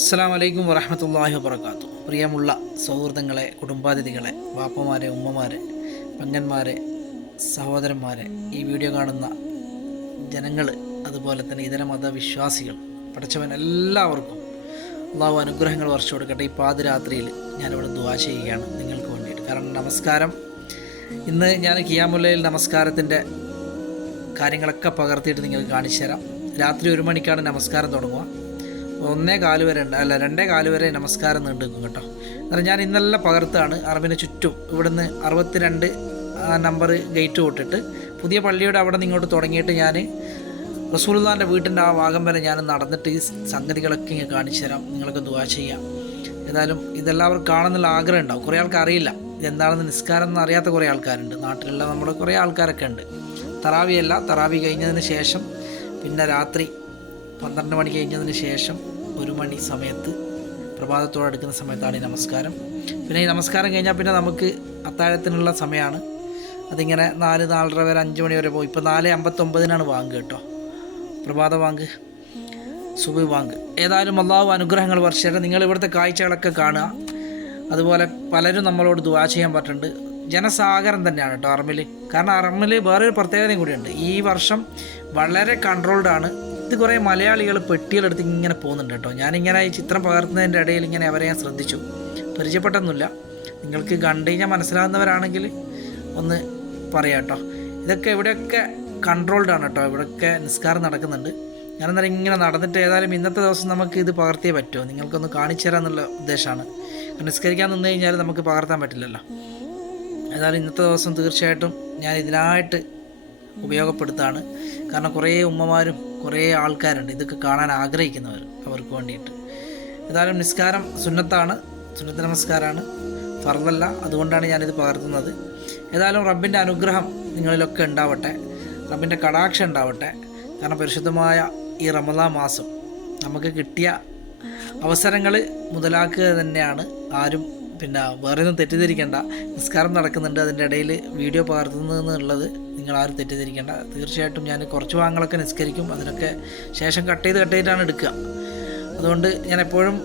അസ്സലാമു അലൈക്കും വറഹ്മത്തുള്ളാഹി വബറകാതുഹു. പ്രിയമുള്ള സൗഹൃദങ്ങളെ, കുടുംബാതിഥികളെ, വാപ്പമാരെ, ഉമ്മമാരെ, പെങ്ങന്മാരെ, സഹോദരന്മാരെ, ഈ വീഡിയോ കാണുന്ന ജനങ്ങൾ, അതുപോലെ തന്നെ ഇതര മതവിശ്വാസികൾ, പഠിച്ചവൻ എല്ലാവർക്കും അള്ളാഹു അനുഗ്രഹങ്ങൾ വർഷം കൊടുക്കട്ടെ. ഈ പാതിരാത്രിയിൽ ഞാനിവിടെ ദുആ ചെയ്യുകയാണ് നിങ്ങൾക്ക് വേണ്ടിയിട്ട്. കാരണം നമസ്കാരം, ഇന്ന് ഞാൻ ഖിയാമുൽ ലൈൽ നമസ്കാരത്തിൻ്റെ കാര്യങ്ങളൊക്കെ പകർത്തിയിട്ട് നിങ്ങൾക്ക് കാണിച്ചു തരാം. രാത്രി 1 മണിക്കാണ് നമസ്കാരം തുടങ്ങുക. 1:15 വരെ ഉണ്ട്, അല്ല 2:15 വരെ നമസ്കാരം നീണ്ടു നിൽക്കും കേട്ടോ. എന്നാൽ ഞാൻ ഇന്നെല്ലാം പകർത്താണ്. അറബിന് ചുറ്റും ഇവിടുന്ന് 62 നമ്പർ ഗേറ്റ് വിട്ടിട്ട് പുതിയ പള്ളിയുടെ അവിടെ നിന്ന് ഇങ്ങോട്ട് തുടങ്ങിയിട്ട് ഞാൻ റസൂലുള്ളാഹിൻ്റെ വീട്ടിൻ്റെ ആ ഭാഗം വരെ ഞാൻ നടന്നിട്ട് ഈ സംഗതികളൊക്കെ ഇങ്ങനെ കാണിച്ചു തരാം. നിങ്ങൾക്ക് ദുആ ചെയ്യാം. ഏതായാലും ഇതെല്ലാവർക്കും കാണുന്നുള്ള ആഗ്രഹം ഉണ്ടാവും. കുറേ ആൾക്ക് അറിയില്ല ഇതെന്താണെന്ന്, നിസ്കാരം എന്ന് അറിയാത്ത കുറേ ആൾക്കാരുണ്ട് നാട്ടിലുള്ള. നമ്മുടെ കുറേ ആൾക്കാരൊക്കെ ഉണ്ട്. തറാവി കഴിഞ്ഞതിന് ശേഷം, പിന്നെ രാത്രി 12 മണി കഴിഞ്ഞതിന് ശേഷം 1 മണി സമയത്ത് പ്രഭാതത്തോടെ എടുക്കുന്ന സമയത്താണ് ഈ നമസ്കാരം. പിന്നെ ഈ നമസ്കാരം കഴിഞ്ഞാൽ പിന്നെ നമുക്ക് അത്താഴത്തിനുള്ള സമയമാണ്. അതിങ്ങനെ 4-4:30 വരെ 5 മണി വരെ പോകും. ഇപ്പോൾ 4:59 വാങ്ക് കേട്ടോ, പ്രഭാത വാങ്ക്, സുബഹി വാങ്ക്. ഏതായാലും അള്ളാഹു അനുഗ്രഹങ്ങൾ വർഷിച്ചിട്ട് നിങ്ങൾ ഇവിടുത്തെ കാഴ്ചകളൊക്കെ കാണുക. അതുപോലെ പലരും നമ്മളോട് ദുആ ചെയ്യാൻ പറ്റുന്നുണ്ട്. ജനസാഗരം തന്നെയാണ് കേട്ടോ അറമിൽ. കാരണം അറമിൽ വേറൊരു പ്രത്യേകതയും കൂടിയുണ്ട്. ഈ വർഷം വളരെ കൺട്രോൾഡാണ്. ഇത് കുറേ മലയാളികൾ പെട്ടികളെടുത്ത് ഇങ്ങനെ പോകുന്നുണ്ട് കേട്ടോ. ഞാനിങ്ങനെ ഈ ചിത്രം പകർത്തുന്നതിൻ്റെ ഇടയിൽ ഇങ്ങനെ അവരെ ഞാൻ ശ്രദ്ധിച്ചു. പരിചയപ്പെട്ടൊന്നുമില്ല. നിങ്ങൾക്ക് കണ്ടു കഴിഞ്ഞാൽ മനസ്സിലാകുന്നവരാണെങ്കിൽ ഒന്ന് പറയാം കേട്ടോ. ഇതൊക്കെ ഇവിടെയൊക്കെ കൺട്രോൾഡാണ് കേട്ടോ. ഇവിടെയൊക്കെ നിസ്കാരം നടക്കുന്നുണ്ട്. ഞാനെന്നാലും ഇങ്ങനെ നടന്നിട്ട് ഏതായാലും ഇന്നത്തെ ദിവസം നമുക്ക് ഇത് പകർത്തിയേ പറ്റുമോ, നിങ്ങൾക്കൊന്ന് കാണിച്ചു തരാമെന്നുള്ള ഉദ്ദേശമാണ്. നിസ്കരിക്കാൻ നിന്ന് കഴിഞ്ഞാൽ നമുക്ക് പകർത്താൻ പറ്റില്ലല്ലോ. ഏതായാലും ഇന്നത്തെ ദിവസം തീർച്ചയായിട്ടും ഞാൻ ഇതിനായിട്ട് ഉപയോഗപ്പെടുത്താണ്. കാരണം കുറേ ഉമ്മമാരും കുറേ ആൾക്കാരുണ്ട് ഇതൊക്കെ കാണാൻ ആഗ്രഹിക്കുന്നവർ, അവർക്ക് വേണ്ടിയിട്ട്. ഏതായാലും നിസ്കാരം സുന്നത്താണ്, സുന്നത്ത് നമസ്കാരമാണ്, ഫർളല്ല. അതുകൊണ്ടാണ് ഞാനിത് പകർത്തുന്നത്. ഏതായാലും റബ്ബിൻ്റെ അനുഗ്രഹം നിങ്ങളിലൊക്കെ ഉണ്ടാവട്ടെ, റബ്ബിൻ്റെ കടാക്ഷം ഉണ്ടാവട്ടെ. കാരണം പരിശുദ്ധമായ ഈ റമദാൻ മാസം നമുക്ക് കിട്ടിയ അവസരങ്ങൾ മുതലാക്കുക തന്നെയാണ്. ആരും പിന്നെ വേറെ ഒന്നും തെറ്റിദ്ധരിക്കേണ്ട. നിസ്കാരം നടക്കുന്നുണ്ട്, അതിൻ്റെ ഇടയിൽ വീഡിയോ പകർത്തുന്നതെന്നുള്ളത് നിങ്ങളാരും തെറ്റിദ്ധരിക്കേണ്ട. തീർച്ചയായിട്ടും ഞാൻ കുറച്ച് ഭാഗങ്ങളൊക്കെ നിസ്കരിക്കും, അതിനൊക്കെ ശേഷം കട്ട് ചെയ്തിട്ടാണ് എടുക്കുക. അതുകൊണ്ട് ഞാൻ എപ്പോഴും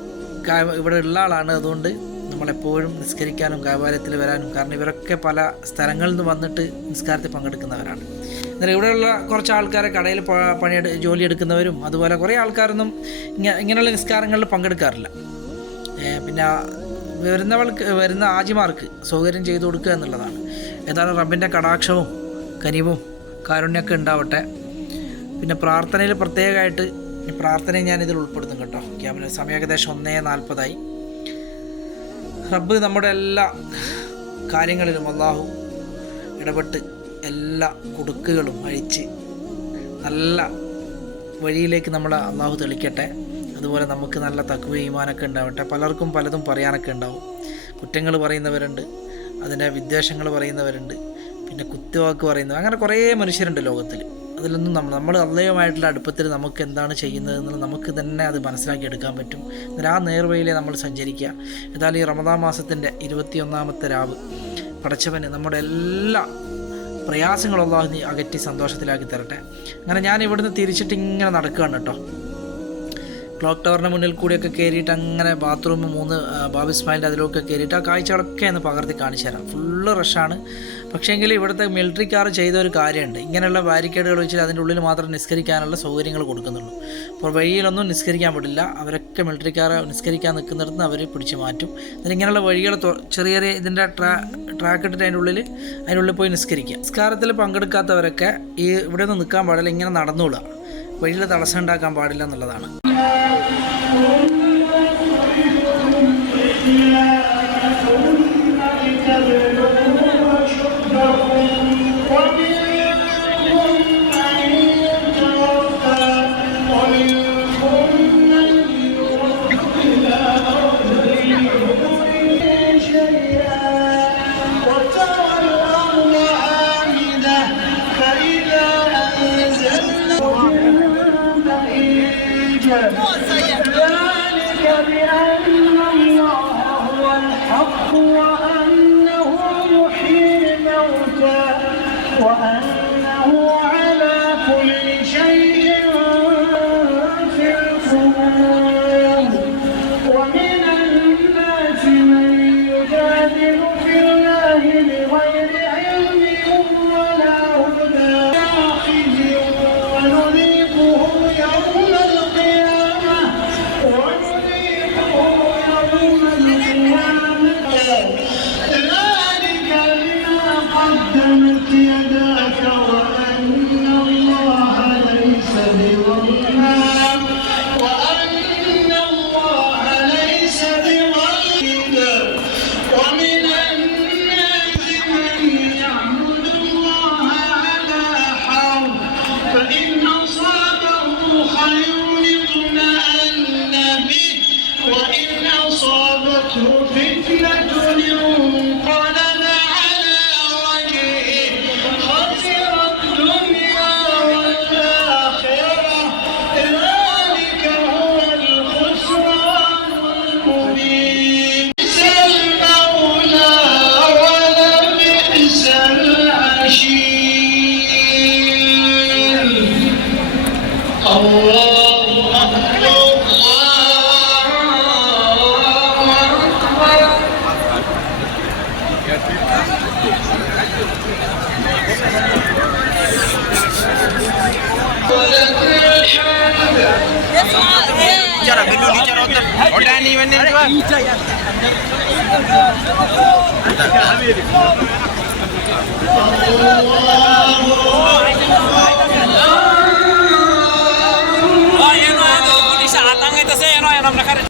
ഇവിടെ ഉള്ള ആളാണ്. അതുകൊണ്ട് നമ്മളെപ്പോഴും നിസ്കരിക്കാനും കാബാലയത്തിൽ വരാനും, കാരണം ഇവരൊക്കെ പല സ്ഥലങ്ങളിൽ നിന്ന് വന്നിട്ട് നിസ്കാരത്തിൽ പങ്കെടുക്കുന്നവരാണ്. എന്നാൽ ഇവിടെയുള്ള കുറച്ച് ആൾക്കാരെ കടയിൽ ജോലി എടുക്കുന്നവരും അതുപോലെ കുറേ ആൾക്കാരൊന്നും ഇങ്ങനെയുള്ള നിസ്കാരങ്ങളിൽ പങ്കെടുക്കാറില്ല. പിന്നെ വരുന്ന ആജിമാർക്ക് സൗകര്യം ചെയ്തു കൊടുക്കുക എന്നുള്ളതാണ്. ഏതായാലും റബ്ബിൻ്റെ കടാക്ഷവും കനിവും കാരുണ്യമൊക്കെ ഉണ്ടാവട്ടെ. പിന്നെ പ്രാർത്ഥനയിൽ പ്രത്യേകമായിട്ട് പ്രാർത്ഥനയെ ഞാനിതിൽ ഉൾപ്പെടുത്തും കേട്ടോ. ക്യാമറ സമയം ഏകദേശം 1:40 റബ്ബ് നമ്മുടെ എല്ലാ കാര്യങ്ങളിലും അള്ളാഹു ഇടപെട്ട് എല്ലാ കുടുക്കുകളും അഴിച്ച് നല്ല വഴിയിലേക്ക് നമ്മളെ അള്ളാഹു തെളിക്കട്ടെ. അതുപോലെ നമുക്ക് നല്ല തഖ്വ ഈമാനൊക്കെ ഉണ്ടാവട്ടെ. പലർക്കും പലതും പറയാനൊക്കെ ഉണ്ടാവും. കുറ്റങ്ങൾ പറയുന്നവരുണ്ട്, അതിൻ്റെ വിദ്വേഷങ്ങൾ പറയുന്നവരുണ്ട്, പിന്നെ കുത്തുവാക്ക് പറയുന്നവർ, അങ്ങനെ കുറേ മനുഷ്യരുണ്ട് ലോകത്തിൽ. അതിലൊന്നും നമ്മൾ അള്ളയുമായിട്ടുള്ള അടുപ്പത്തിൽ നമുക്ക് എന്താണ് ചെയ്യുന്നതെന്ന് നമുക്ക് തന്നെ അത് മനസ്സിലാക്കി എടുക്കാൻ പറ്റും. എന്നാൽ ആ നേർവഴിയിലെ നമ്മൾ സഞ്ചരിക്കുക. ഏതായാലും ഈ റമദാൻ മാസത്തിൻ്റെ 21ാമത്തെ രാവ് പടച്ചവന് നമ്മുടെ എല്ലാ പ്രയാസങ്ങളും അള്ളാഹു അകറ്റി സന്തോഷത്തിലാക്കി തരട്ടെ. അങ്ങനെ ഞാൻ ഇവിടുന്ന് തിരിച്ചിട്ട് ഇങ്ങനെ നടക്കുകയാണ് കേട്ടോ. ക്ലോക്ക് ടവറിൻ്റെ മുന്നിൽ കൂടിയൊക്കെ കയറിയിട്ട് അങ്ങനെ ബാത്റൂം 3 ബാബു ഇസ്മായിലിൻ്റെ അതിലൊക്കെ കയറിയിട്ട് ആ കാഴ്ചകളൊക്കെ ഒന്ന് പകർത്തി കാണിച്ചു തരാം. ഫുള്ള് റഷാണ്. പക്ഷേങ്കിൽ ഇവിടുത്തെ മിലിറ്ററിക്കാർ ചെയ്ത ഒരു കാര്യമുണ്ട്. ഇങ്ങനെയുള്ള ബാരിക്കേഡുകൾ വെച്ചിട്ട് അതിൻ്റെ ഉള്ളിൽ മാത്രം നിസ്കരിക്കാനുള്ള സൗകര്യങ്ങൾ കൊടുക്കുന്നുള്ളൂ. അപ്പോൾ വഴിയിലൊന്നും നിസ്കരിക്കാൻ പറ്റില്ല. അവരൊക്കെ മിലിറ്ററിക്കാരെ നിസ്കരിക്കാൻ നിൽക്കുന്നിടത്ത് അവർ പിടിച്ച് മാറ്റും. അതിലിങ്ങനെയുള്ള വഴികൾ ചെറിയ ഇതിൻ്റെ ട്രാക്ക് ഇട്ടിട്ട് അതിൻ്റെ ഉള്ളിൽ പോയി നിസ്കരിക്കുക. നിസ്കാരത്തിൽ പങ്കെടുക്കാത്തവരൊക്കെ ഈ ഇവിടെ ഒന്നും നിൽക്കാൻ പാടില്ല, ഇങ്ങനെ നടന്നുകൊള്ളുക. വഴിയിൽ തടസ്സം ഉണ്ടാക്കാൻ പാടില്ല എന്നുള്ളതാണ്.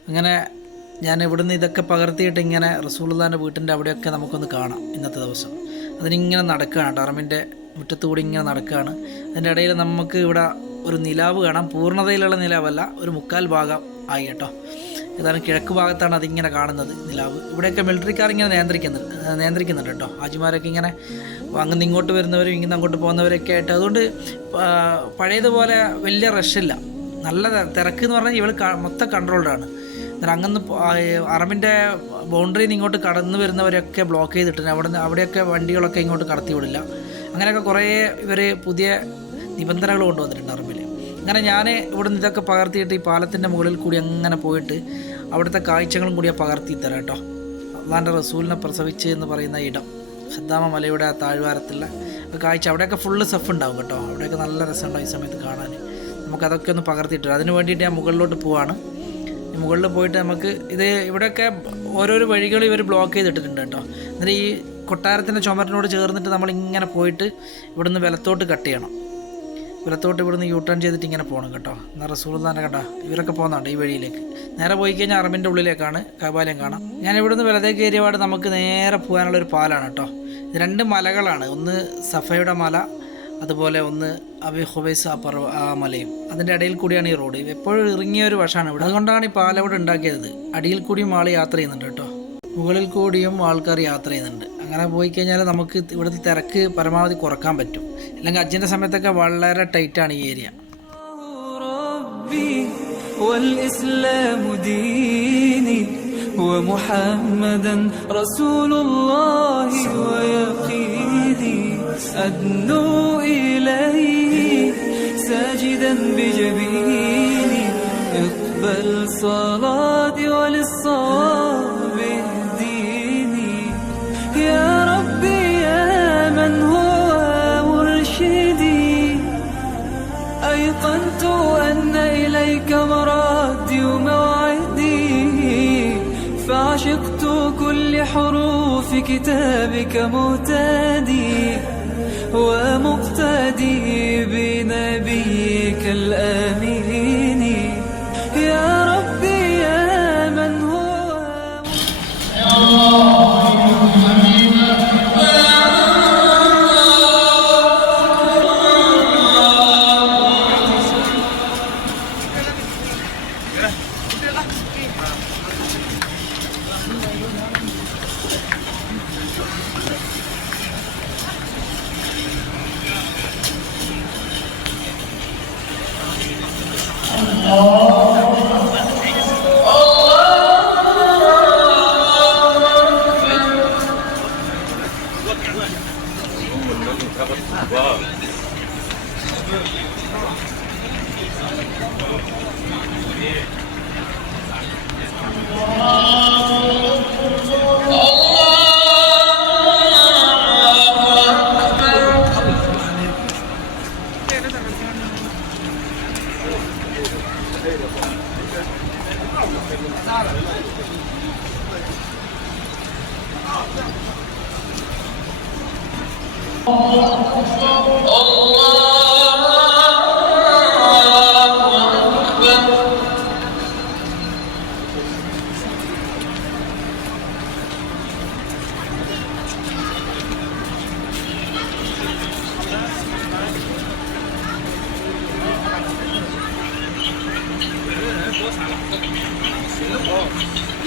അങ്ങനെ ഞാൻ ഇവിടുന്ന് ഇതൊക്കെ പകർത്തിയിട്ട് ഇങ്ങനെ റസൂലുള്ളാഹിൻ്റെ വീട്ടിൻ്റെ അവിടെയൊക്കെ നമുക്കൊന്ന് കാണാം. ഇന്നത്തെ ദിവസം അതിനിങ്ങനെ നടക്കുകയാണ്, ടർമിൻ്റെ മുറ്റത്തുകൂടി ഇങ്ങനെ നടക്കുകയാണ്. അതിൻ്റെ ഇടയിൽ നമുക്ക് ഇവിടെ ഒരു നിലാവ് കാണാം. പൂർണ്ണതയിലുള്ള നിലാവല്ല, ഒരു മുക്കാൽ ഭാഗം ആയി കേട്ടോ. ഏതായാലും കിഴക്ക് ഭാഗത്താണ് അതിങ്ങനെ കാണുന്നത് നിലാവ്. ഇവിടെയൊക്കെ മിലിറ്ററിക്കാർ ഇങ്ങനെ നിയന്ത്രിക്കുന്നുണ്ട് കേട്ടോ. ഹാജിമാരൊക്കെ ഇങ്ങനെ അങ്ങ് ഇങ്ങോട്ട് വരുന്നവരും ഇങ്ങനെ അങ്ങോട്ട് പോകുന്നവരൊക്കെ ആയിട്ട്. അതുകൊണ്ട് പഴയതുപോലെ വലിയ റഷില്ല, നല്ല തിരക്ക് എന്ന് പറഞ്ഞാൽ ഇവൾ മൊത്തം കൺട്രോൾഡാണ്. എന്നാൽ അങ്ങനെ അറബിൻ്റെ ബൗണ്ടറിയിൽ നിന്ന് ഇങ്ങോട്ട് കടന്നു വരുന്നവരൊക്കെ ബ്ലോക്ക് ചെയ്തിട്ടുണ്ട്. അവിടെയൊക്കെ വണ്ടികളൊക്കെ ഇങ്ങോട്ട് കടത്തി വിടില്ല. അങ്ങനെയൊക്കെ കുറേ ഇവർ പുതിയ നിബന്ധനകൾ കൊണ്ടുവന്നിട്ടുണ്ട് അറബിൽ. അങ്ങനെ ഞാൻ ഇവിടുന്ന് ഇതൊക്കെ പകർത്തിയിട്ട് ഈ പാലത്തിൻ്റെ മുകളിൽ കൂടി അങ്ങനെ പോയിട്ട് അവിടുത്തെ കാഴ്ചകളും കൂടി പകർത്തി തരാം കേട്ടോ. അള്ളാൻ്റെ റസൂലിനെ പ്രസവിച്ച് എന്ന് പറയുന്ന ഇടം, ഖദ്ദാമ മലയുടെ താഴ്വാരത്തുള്ള കാഴ്ച, അവിടെയൊക്കെ ഫുള്ള് സെഫ് ഉണ്ടാവും കേട്ടോ. അവിടെയൊക്കെ നല്ല രസമുണ്ടാവും ഈ സമയത്ത് കാണാൻ. നമുക്കതൊക്കെ ഒന്ന് പകർത്തിയിട്ട് അതിന് വേണ്ടിയിട്ട് ഞാൻ മുകളിലോട്ട് പോവാണ്. മുകളിൽ പോയിട്ട് നമുക്ക് ഇവിടെയൊക്കെ ഓരോരോ വഴികൾ ഇവർ ബ്ലോക്ക് ചെയ്തിട്ടിട്ടുണ്ട് കേട്ടോ. എന്നിട്ട് ഈ കൊട്ടാരത്തിൻ്റെ ചുമരിനോട് ചേർന്നിട്ട് നമ്മളിങ്ങനെ പോയിട്ട് ഇവിടുന്ന് വലത്തോട്ട് കട്ട് ചെയ്യണം. വലത്തോട്ട് ഇവിടുന്ന് യൂ ടേൺ ചെയ്തിട്ട് ഇങ്ങനെ പോകണം കേട്ടോ. എന്നാൽ റസൂലുള്ളാഹിനെ കണ്ട ഇവരൊക്കെ പോകുന്നുണ്ട് ഈ വഴിയിലേക്ക്. നേരെ പോയി കഴിഞ്ഞാൽ അറബിൻ്റെ ഉള്ളിലേക്കാണ് കഅബാലയം കാണാം. ഞാൻ ഇവിടുന്ന് വലതേക്ക് കയറിയപാട് നമുക്ക് നേരെ പോകാനുള്ളൊരു പാലാണ് കേട്ടോ. ഇത് 2 മലകളാണ്, ഒന്ന് സഫയുടെ മല, അതുപോലെ ഒന്ന് അബി ഖുബൈസ് ആ മലയും. അതിൻ്റെ ഇടയിൽ കൂടിയാണ് ഈ റോഡ്. എപ്പോഴും ഇറങ്ങിയ ഒരു വശമാണ് ഇവിടെ. അതുകൊണ്ടാണ് ഈ പാലം ഇവിടെ ഉണ്ടാക്കിയത്. അടിയിൽ കൂടിയും ആൾ യാത്ര ചെയ്യുന്നുണ്ട് കേട്ടോ, മുകളിൽ കൂടിയും ആൾക്കാർ യാത്ര ചെയ്യുന്നുണ്ട്. അങ്ങനെ പോയി കഴിഞ്ഞാൽ നമുക്ക് ഇവിടുത്തെ തിരക്ക് പരമാവധി കുറക്കാൻ പറ്റും. അല്ലെങ്കിൽ ഹജ്ജിൻ്റെ സമയത്തൊക്കെ വളരെ ടൈറ്റാണ് ഈ ഏരിയ. والإسلام ديني ومحمدا رسول الله ويقيني أدنو إليه ساجدا بجبيني اقبل صلاتي وللصواب اهديني يا ربي يا من هو مرشدي أيقنت أن إليك مرادي وموعدي فعشقت كل حروف كتابك مهتدي ومقتدي بنبيك الآمين يا ربي يا من هو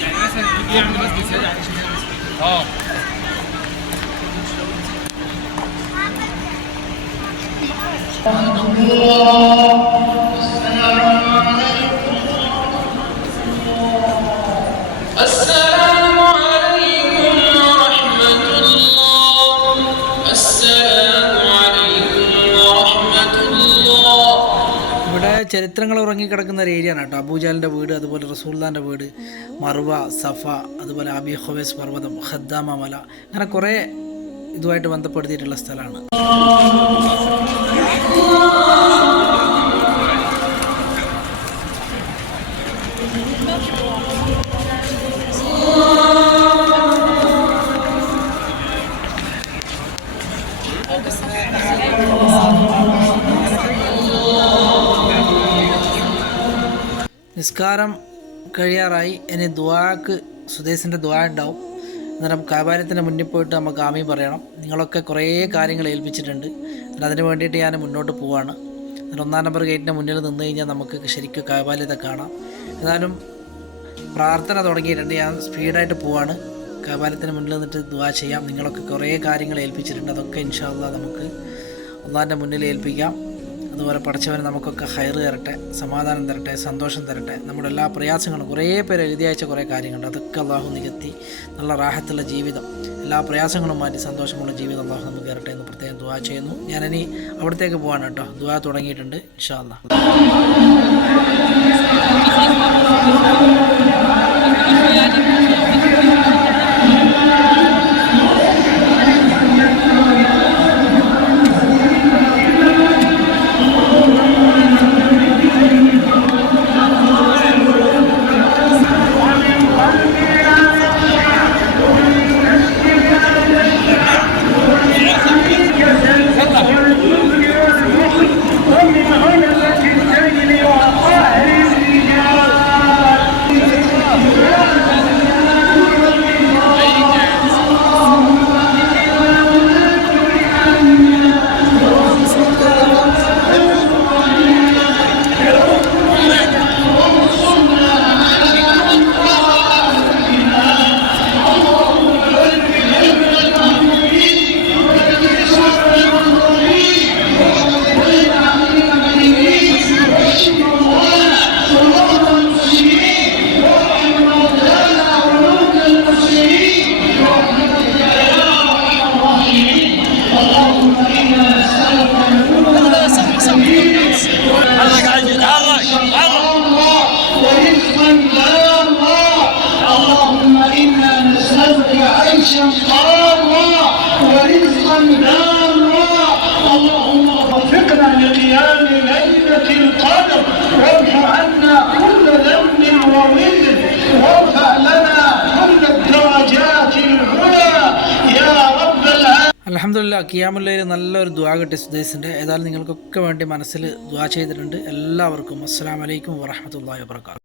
يعني مثلا بيجي يعمل بس بزياده عن اه السلام عليكم ورحمة الله. السلام عليكم ورحمة الله. ഇവിടെ ചരിത്രങ്ങൾ ഉറങ്ങിക്കിടക്കുന്ന ഒരു ഏരിയ ആണ് കേട്ടോ. അബൂജാലിൻ്റെ വീട്, അതുപോലെ റസൂലുള്ളാഹിൻ്റെ വീട്, മറുവ, സഫ, അതുപോലെ അബി ഖുവൈസ് പർവ്വതം, ഖദ്ദാമ മല, അങ്ങനെ കുറേ ഇതുമായിട്ട് ബന്ധപ്പെടുത്തിയിട്ടുള്ള സ്ഥലമാണ്. നിസ്കാരം കഴിയാറായി. ഇനി ദുആക്ക് സുദേശിൻ്റെ ദുആ ഉണ്ടാവും. അന്നേരം കാബാലയത്തിൻ്റെ മുന്നിൽ പോയിട്ട് നമുക്ക് ആമീൻ പറയണം. നിങ്ങളൊക്കെ കുറേ കാര്യങ്ങൾ ഏൽപ്പിച്ചിട്ടുണ്ട്. അതിന് വേണ്ടിയിട്ട് ഞാൻ മുന്നോട്ട് പോവാണ്. അന്നേരം 1-ാം നമ്പർ ഗേറ്റിൻ്റെ മുന്നിൽ നിന്ന് കഴിഞ്ഞാൽ നമുക്ക് ശരിക്കും കാബാലയത്തെ കാണാം. ഏതായാലും പ്രാർത്ഥന തുടങ്ങിയിട്ടുണ്ട്. ഞാൻ സ്പീഡായിട്ട് പോവാണ്. കാബാലയത്തിന് മുന്നിൽ നിന്നിട്ട് ദുആ ചെയ്യാം. നിങ്ങളൊക്കെ കുറേ കാര്യങ്ങൾ ഏൽപ്പിച്ചിട്ടുണ്ട്. അതൊക്കെ ഇൻഷാ അല്ലാഹ് നമുക്ക് അല്ലാഹുവിൻ്റെ മുന്നിൽ ഏൽപ്പിക്കാം. അതുപോലെ പഠിച്ചവന് നമുക്കൊക്കെ ഹൈർ തരട്ടെ, സമാധാനം തരട്ടെ, സന്തോഷം തരട്ടെ. നമ്മുടെ എല്ലാ പ്രയാസങ്ങളും കുറേ പേര് എഴുതി അയച്ച കുറേ കാര്യങ്ങളുണ്ട്. അതൊക്കെ അള്ളാഹു നികത്തി നല്ല റാഹത്തുള്ള ജീവിതം, എല്ലാ പ്രയാസങ്ങളും മാറ്റി സന്തോഷമുള്ള ജീവിതം അള്ളാഹു നമുക്ക് തരട്ടെ എന്ന് പ്രത്യേകം ദുആ ചെയ്യുന്നു. ഞാനിനി അവിടത്തേക്ക് പോകാൻ കേട്ടോ. ദുആ തുടങ്ങിയിട്ടുണ്ട് ഇൻഷാ അല്ലാഹ്. അൽഹംദുലില്ലാ, ഖിയാമുൽ-ലൈൽ നല്ലൊരു ദുആ കിട്ടി സുദേശിൻ്റെ. ഏതായാലും നിങ്ങൾക്കൊക്കെ വേണ്ടി മനസ്സിൽ ദുആ ചെയ്തിട്ടുണ്ട്. എല്ലാവർക്കും അസ്സലാമു അലൈക്കും വറഹ്മത്തുള്ളാഹി വബറകാതുഹു.